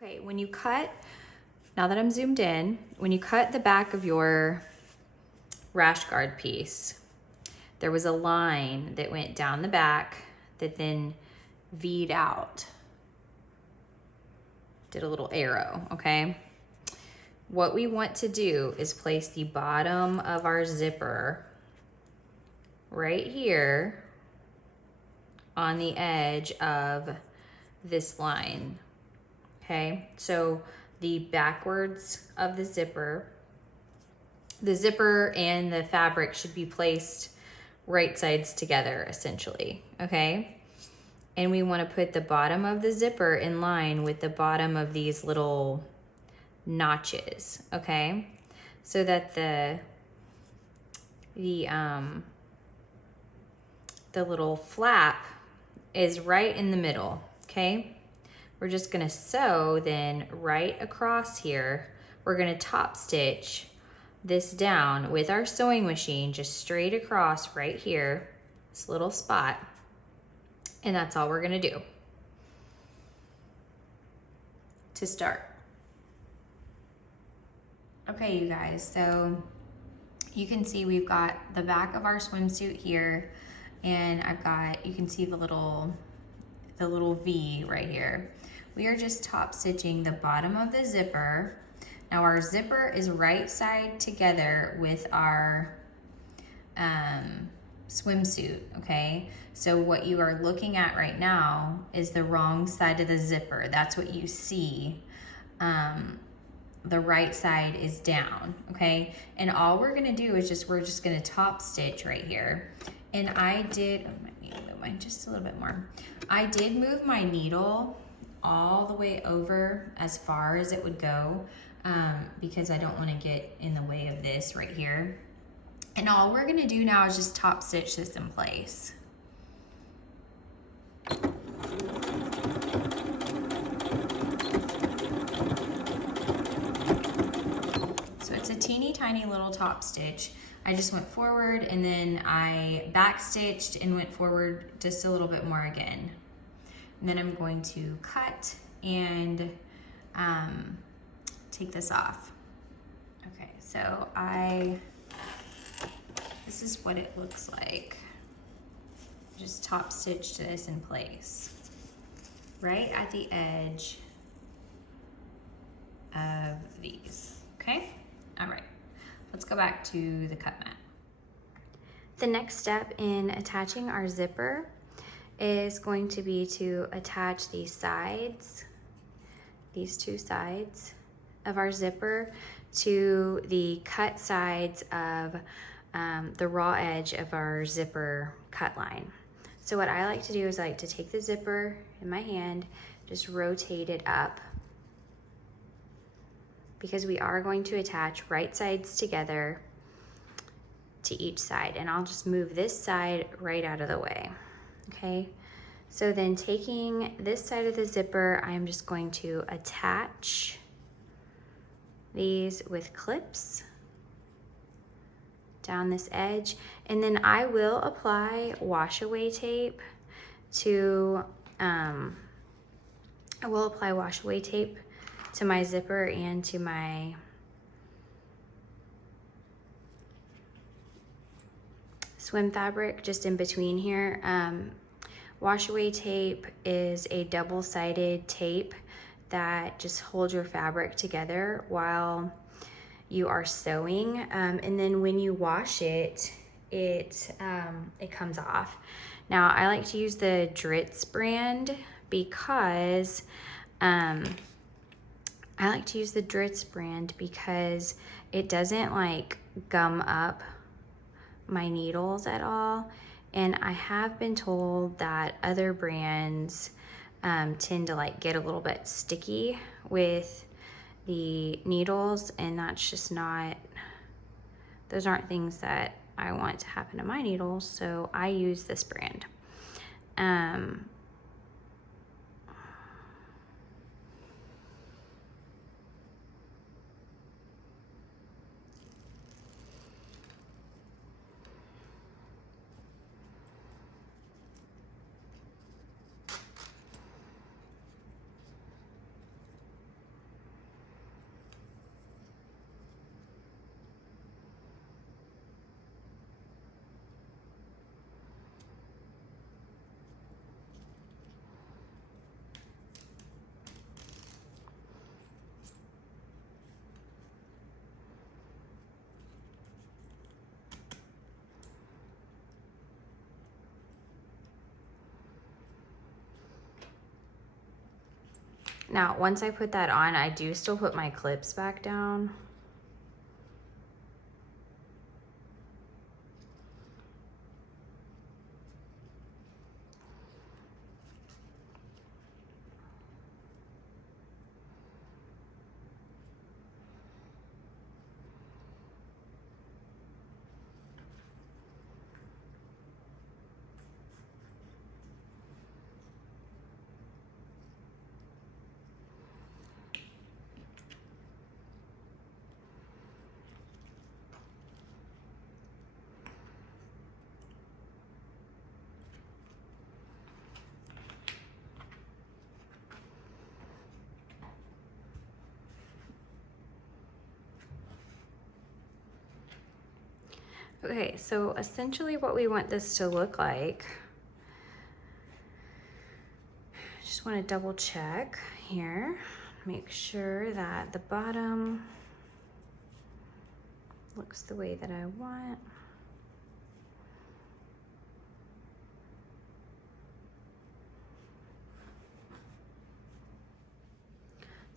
Okay, when you cut, now that I'm zoomed in, when you cut the back of your rash guard piece, there was a line that went down the back that then V'd out. Did a little arrow, okay? What we want to do is place the bottom of our zipper right here on the edge of this line, okay? So the backwards of the zipper and the fabric should be placed right sides together, essentially, okay? And we want to put the bottom of the zipper in line with the bottom of these little notches, okay? So that the little flap is right in the middle, okay? We're just gonna sew then right across here. We're gonna top stitch this down with our sewing machine just straight across right here, this little spot, and that's all we're gonna do to start. Okay, you guys, so you can see we've got the back of our swimsuit here, and I've got, you can see the little V right here. We are just top stitching the bottom of the zipper. Now our zipper is right side together with our swimsuit, okay? So what you are looking at right now is the wrong side of the zipper. That's what you see. The right side is down, okay? And all we're gonna do is we're just gonna top stitch right here. And I did, I might need to move mine just a little bit more. I did move my needle all the way over as far as it would go because I don't wanna get in the way of this right here. And all we're gonna do now is just top stitch this in place. So it's a teeny tiny little top stitch. I just went forward and then I back stitched and went forward just a little bit more again. And then I'm going to cut and take this off. Okay, so this is what it looks like. Just top stitched this in place, right at the edge of these, okay? All right, let's go back to the cut mat. The next step in attaching our zipper is going to be to attach these sides, these two sides of our zipper to the cut sides of the raw edge of our zipper cut line. So what I like to do is I like to take the zipper in my hand, just rotate it up, because we are going to attach right sides together to each side. And I'll just move this side right out of the way, okay? So then taking this side of the zipper, I'm just going to attach these with clips down this edge. And then I will apply wash away tape to, to my zipper and to my swim fabric just in between here. Wash away tape is a double-sided tape that just holds your fabric together while you are sewing, and then when you wash it, it comes off. Now I like to use the Dritz brand because it doesn't like gum up my needles at all. And I have been told that other brands tend to like get a little bit sticky with the needles, and that's just not, those aren't things that I want to happen to my needles, so I use this brand. Now, once I put that on, I do still put my clips back down. Okay, so essentially what we want this to look like, just want to double check here, make sure that the bottom looks the way that I want.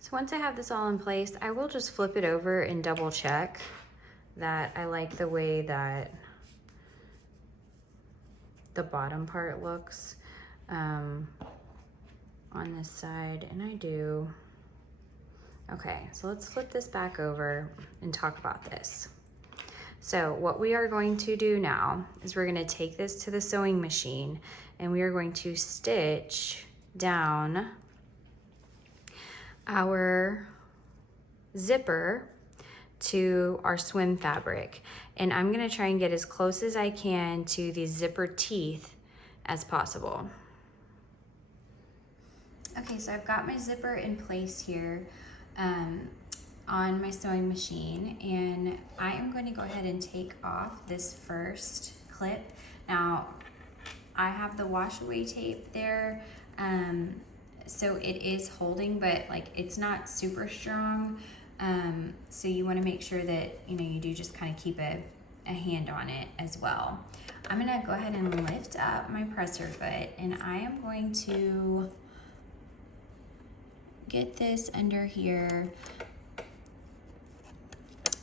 So once I have this all in place, I will just flip it over and double check that I like the way that the bottom part looks on this side, and I do. Okay, so let's flip this back over and talk about this. So what we are going to do now is we're going to take this to the sewing machine and we are going to stitch down our zipper to our swim fabric, and I'm gonna try and get as close as I can to the zipper teeth as possible. Okay, so I've got my zipper in place here on my sewing machine, and I am going to go ahead and take off this first clip. Now, I have the wash away tape there, so it is holding, but like it's not super strong. So you want to make sure that, you know, you do just kind of keep a hand on it as well. I'm going to go ahead and lift up my presser foot, and I am going to get this under here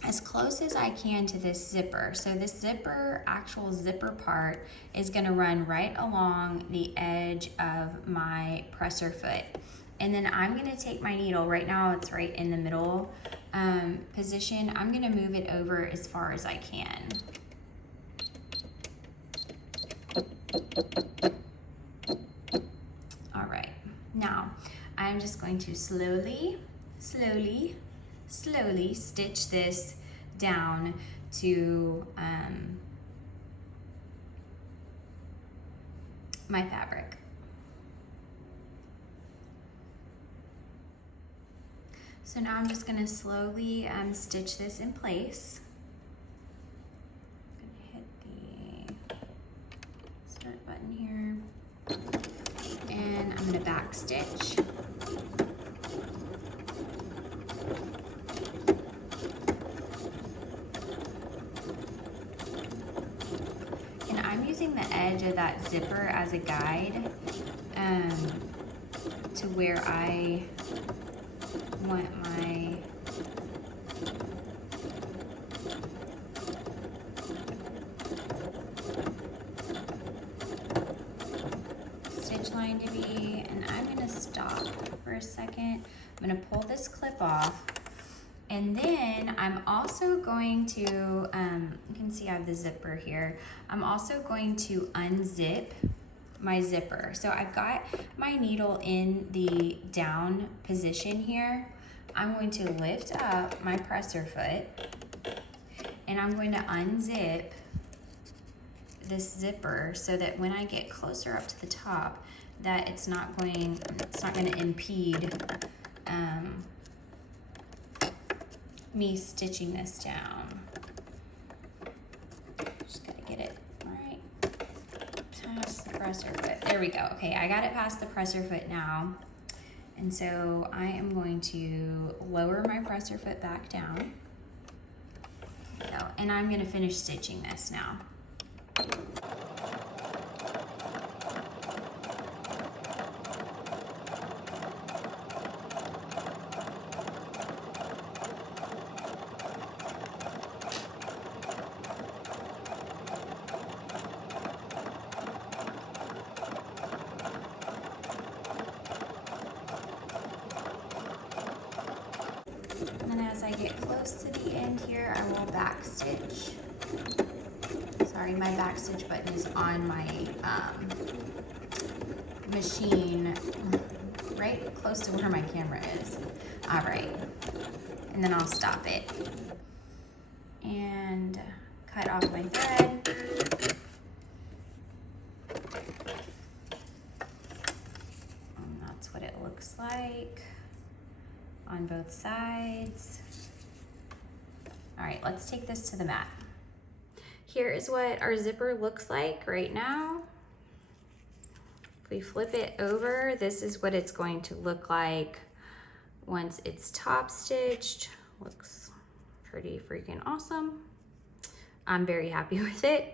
as close as I can to this zipper. So this actual zipper part is going to run right along the edge of my presser foot. And then I'm going to take my needle, right now it's right in the middle position. I'm going to move it over as far as I can. All right, now I'm just going to slowly stitch this down to my fabric. So now I'm just going to slowly stitch this in place. I'm going to hit the start button here, and I'm going to back stitch. And I'm using the edge of that zipper as a guide to where I want my stitch line to be, and I'm going to stop for a second. I'm going to pull this clip off, and then I'm also going to, you can see I have the zipper here. I'm also going to unzip my zipper. So I've got my needle in the down position here. I'm going to lift up my presser foot, and I'm going to unzip this zipper so that when I get closer up to the top, that it's not going to impede me stitching this down. Just gotta get it right past the presser foot. There we go. Okay, I got it past the presser foot now. And so I am going to lower my presser foot back down. And I'm going to finish stitching this now. as I get close to the end here, I will back stitch. Sorry, my back stitch button is on my machine right close to where my camera is. All right, and then I'll stop it and cut off my thread. And that's what it looks like on both sides. All right, let's take this to the mat. Here is what our zipper looks like right now. If we flip it over, this is what it's going to look like once it's top stitched. Looks pretty freaking awesome. I'm very happy with it,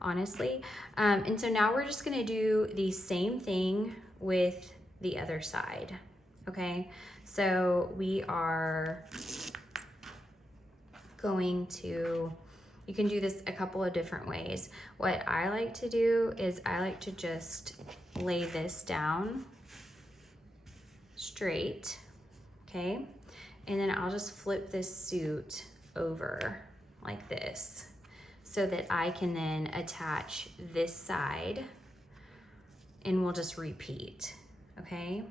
honestly. And so now we're just gonna do the same thing with the other side, okay? So we are going to, you can do this a couple of different ways. What I like to do is I like to just lay this down straight, okay? And then I'll just flip this suit over like this so that I can then attach this side and we'll just repeat, okay?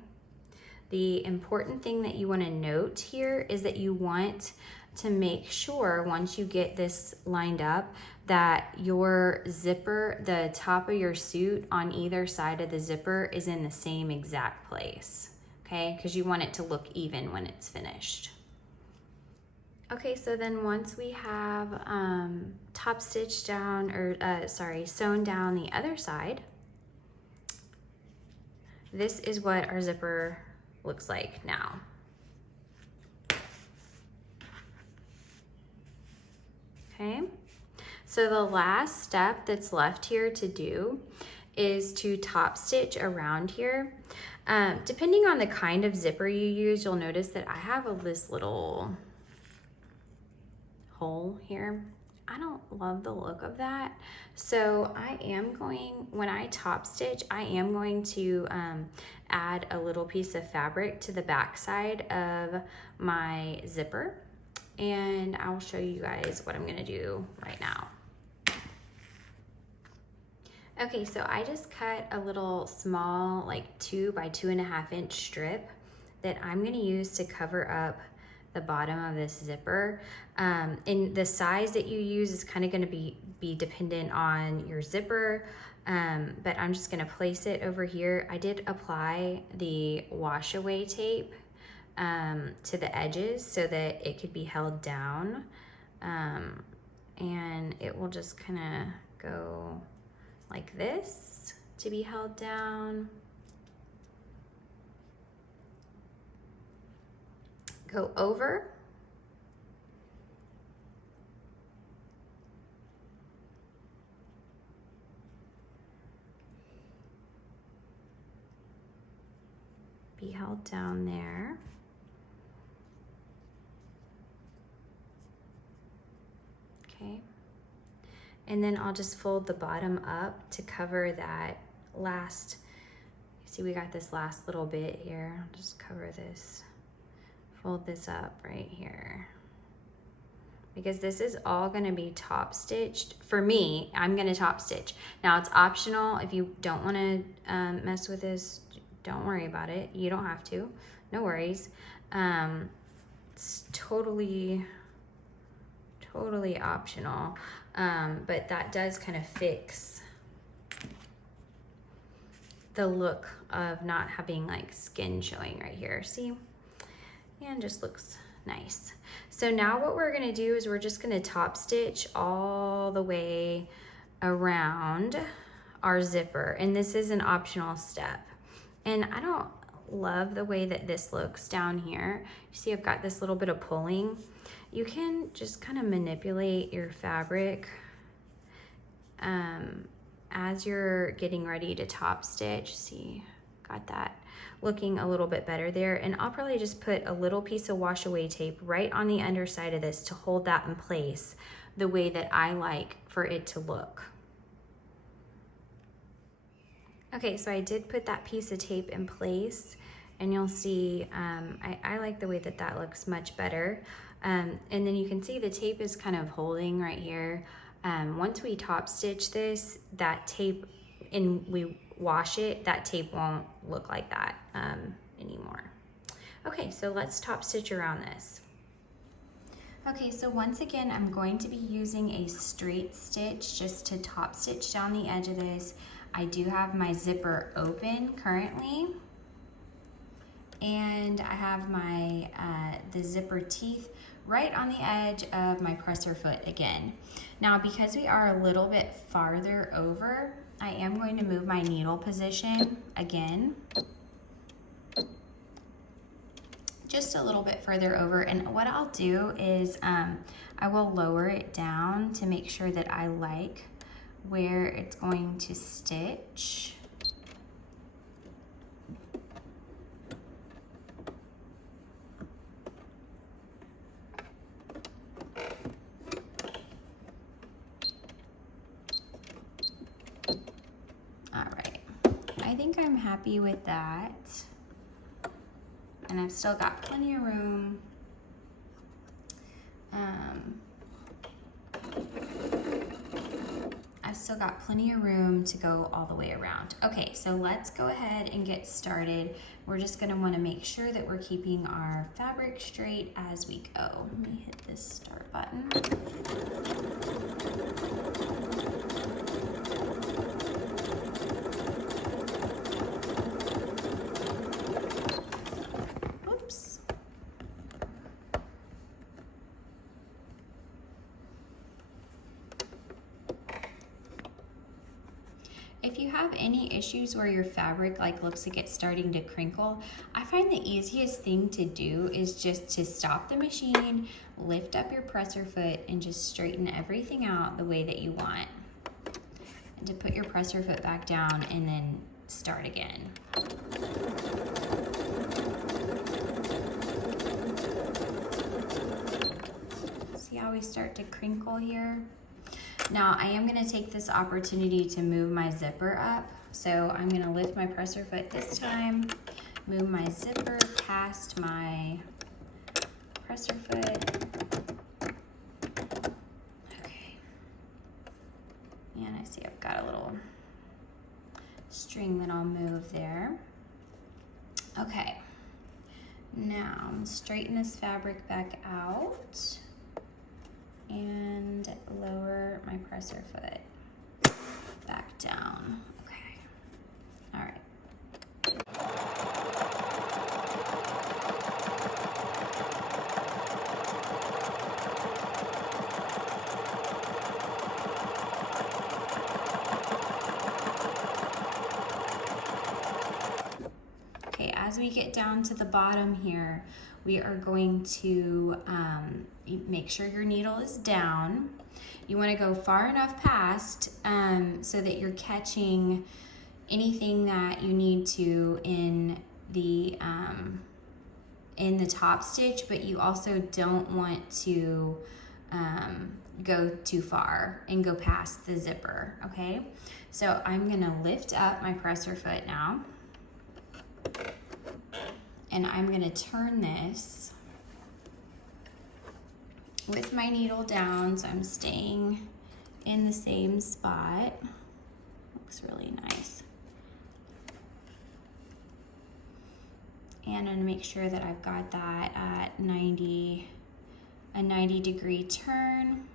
The important thing that you want to note here is that you want to make sure once you get this lined up that your zipper, the top of your suit on either side of the zipper is in the same exact place, okay? Because you want it to look even when it's finished. Okay, so then once we have top stitched down, or sewn down the other side, this is what our zipper looks like now. Okay, so the last step that's left here to do is to top stitch around here. Depending on the kind of zipper you use, you'll notice that I have this little hole here. I don't love the look of that. So I am going, when I top stitch, I am going to add a little piece of fabric to the back side of my zipper. And I'll show you guys what I'm gonna do right now. Okay, so I just cut a little small, like 2 by 2.5 inch strip that I'm gonna use to cover up the bottom of this zipper. And the size that you use is kind of gonna be dependent on your zipper, but I'm just gonna place it over here. I did apply the wash away tape to the edges so that it could be held down, and it will just kind of go like this to be held down. Go over. Be held down there. Okay. And then I'll just fold the bottom up to cover that last, see we got this last little bit here. I'll just cover this, fold this up right here. Because this is all gonna be top stitched. For me, I'm gonna top stitch. Now it's optional. If you don't wanna mess with this, don't worry about it. You don't have to, no worries. It's totally optional. But that does kind of fix the look of not having like skin showing right here, see? And just looks nice. So now what we're gonna do is we're just gonna top stitch all the way around our zipper. And this is an optional step. And I don't love the way that this looks down here. You see I've got this little bit of pulling. You can just kind of manipulate your fabric as you're getting ready to top stitch. See, got that looking a little bit better there. And I'll probably just put a little piece of wash away tape right on the underside of this to hold that in place the way that I like for it to look. Okay, so I did put that piece of tape in place and you'll see, I like the way that that looks much better. And then you can see the tape is kind of holding right here. Once we top stitch this, that tape, and we wash it, that tape won't look like that anymore. Okay, so let's top stitch around this. Okay, so once again, I'm going to be using a straight stitch just to top stitch down the edge of this. I do have my zipper open currently, and I have my the zipper teeth right on the edge of my presser foot again. Now, because we are a little bit farther over, I am going to move my needle position again, just a little bit further over. And what I'll do is I will lower it down to make sure that I like where it's going to stitch. All right, I think I'm happy with that. And I've still got plenty of room. I've still got plenty of room to go all the way around. Okay, so let's go ahead and get started. We're just gonna wanna make sure that we're keeping our fabric straight as we go. Let me hit this start button. If you have any issues where your fabric looks like it's starting to crinkle, I find the easiest thing to do is just to stop the machine, lift up your presser foot, and just straighten everything out the way that you want. And to put your presser foot back down and then start again. See how we start to crinkle here? Now, I am going to take this opportunity to move my zipper up. So I'm going to lift my presser foot this time, move my zipper past my presser foot. Okay. And I see I've got a little string that I'll move there. Okay. Now, I'm going to straighten this fabric back out and lower my presser foot back down. Okay, all right. Okay, as we get down to the bottom here, we are going to make sure your needle is down. You want to go far enough past so that you're catching anything that you need to in the top stitch, but you also don't want to go too far and go past the zipper, okay? So I'm gonna lift up my presser foot now, and I'm gonna turn this with my needle down, so I'm staying in the same spot. Looks really nice. And I'm gonna make sure that I've got that at a 90 degree turn.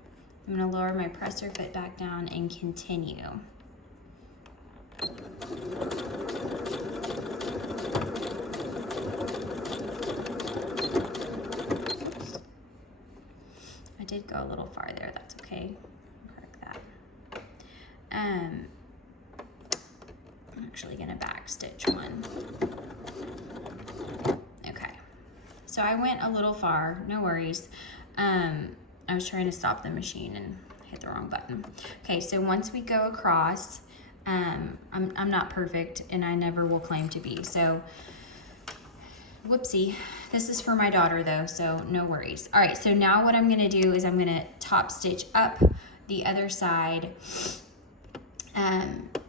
I'm gonna lower my presser foot back down and continue. I did go a little far there, that's okay. Correct that. I'm actually gonna back stitch one. Okay, so I went a little far, no worries. I was trying to stop the machine and hit the wrong button. Okay, so once we go across, I'm not perfect and I never will claim to be, so whoopsie. This is for my daughter though, so no worries. All right, so now what I'm gonna do is I'm gonna top stitch up the other side,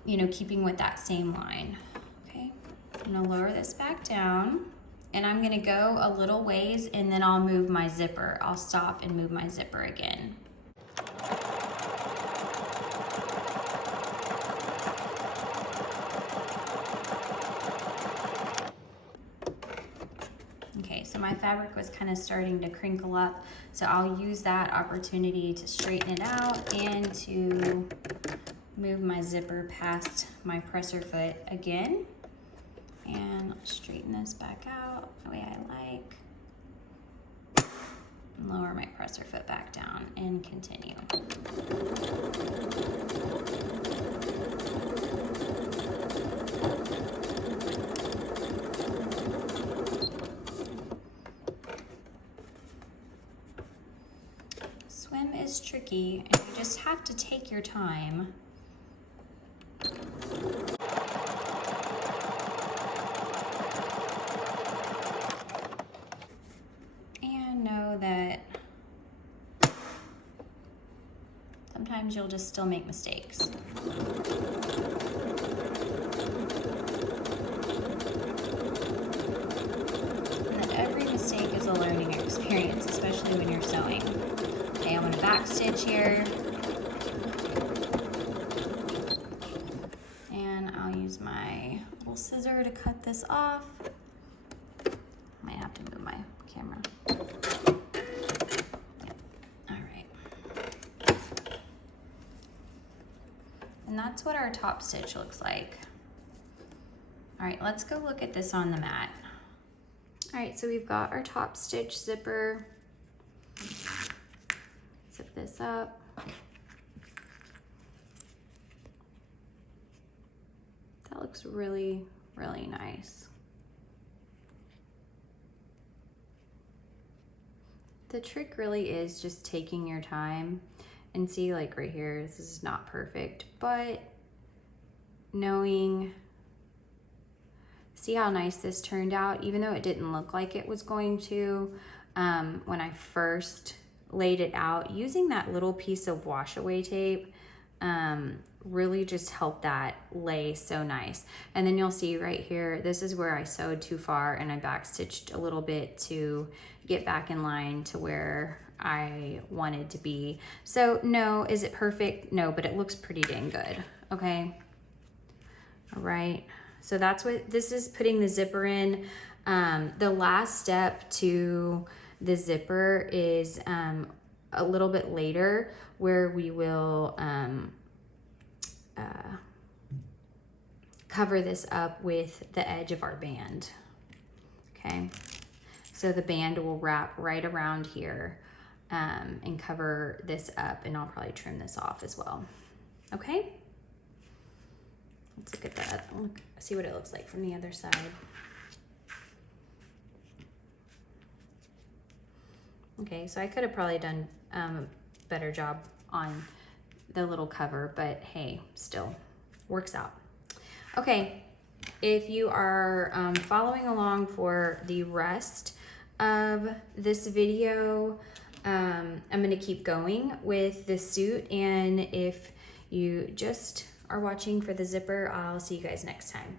you know, keeping with that same line, okay? I'm gonna lower this back down, and I'm gonna go a little ways, and then I'll move my zipper. I'll stop and move my zipper again. Okay, so my fabric was kind of starting to crinkle up, so I'll use that opportunity to straighten it out and to move my zipper past my presser foot again. And I'll straighten this back out the way I like. And lower my presser foot back down and continue. Swim is tricky, and you just have to take your time. And know that sometimes you'll just still make mistakes. And that every mistake is a learning experience, especially when you're sewing. Okay, I'm gonna back stitch here. And I'll use my little scissor to cut this off. Might have to move my camera. Yep. All right. And that's what our top stitch looks like. All right, let's go look at this on the mat. All right, so we've got our top stitch zipper. Zip this up. That looks really, really nice. The trick really is just taking your time and see, like right here, this is not perfect, but knowing, see how nice this turned out, even though it didn't look like it was going to when I first laid it out. Using that little piece of wash away tape really just helped that lay so nice. And then you'll see right here, this is where I sewed too far and I backstitched a little bit to get back in line to where I wanted to be. So no, is it perfect? No, but it looks pretty dang good, okay? All right, so that's what this is, putting the zipper in. The last step to the zipper is a little bit later, where we will cover this up with the edge of our band. Okay, so the band will wrap right around here and cover this up, and I'll probably trim this off as well. Okay, let's look at that. See what it looks like from the other side. Okay, so I could have probably done a better job on the little cover, but hey, still works out. Okay, if you are following along for the rest of this video, I'm gonna keep going with the suit, and if you just are watching for the zipper, I'll see you guys next time.